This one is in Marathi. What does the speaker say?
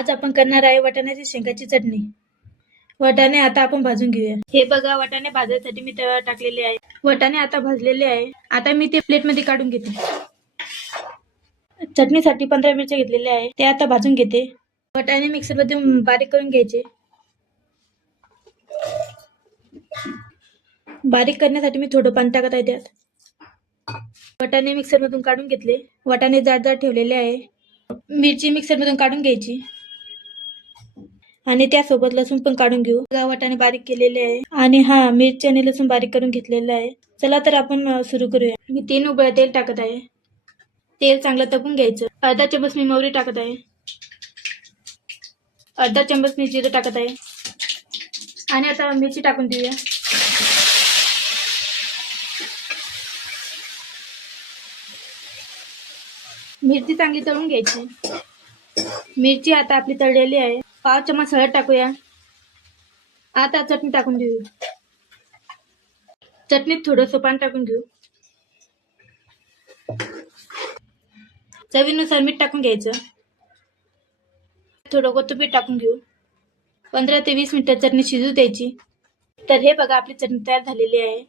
आज आपण करणार आहे वाटाण्याची शेंगाची चटणी। वाटाणे आता आपण भाजून घेऊया। हे बघा, वाटाणे भाजण्यासाठी मी तव्यावर टाकलेले आहे। वाटाणे आता भाजलेले आहे। आता मी ते प्लेट मध्ये काढून घेते। चटणीसाठी 15 मिरच्या घेतलेल्या आहे, ते आता भाजून घेते। वाटाणे मिक्सर मध्ये बारीक करून घ्यायचे। बारीक करण्यासाठी मी थोडं पाणी टाकत आहे त्यात। वाटाणे मिक्सर मधून काढून घेतले। वाटाणे जाड जाड ठेवलेले आहे। मिरची मिक्सर मधून काढून घ्यायची आणि त्यासोबत लसूण पण काढून घेऊ। वाटाणे बारीक केलेले आहे आणि मिरची आणि लसूण बारीक करून घेतलेला आहे। चला तर आपण सुरू करूया। मी 3 उकळ्या तेल टाकत आहे। तेल चांगलं तपून घ्यायचं। अर्धा चमच मी मोहरी टाकत आहे। अर्धा चमच मी जिरं टाकत आहे आणि आता मिरची टाकून देऊया। मिरची चांगली तळून घ्यायची। मिरची आता आपली तळलेली आहे। 5 चमच हळद टाकूया। आता चटणी टाकून देऊ। चटणीत थोडंसं पाणी टाकून घेऊ। चवीनुसार मीठ टाकून घ्यायचं। थोडं कोथिंबीर टाकून घेऊ। 15 ते 20 मिनिटं चटणी शिजू द्यायची। तर हे बघा, आपली चटणी तयार झालेली आहे।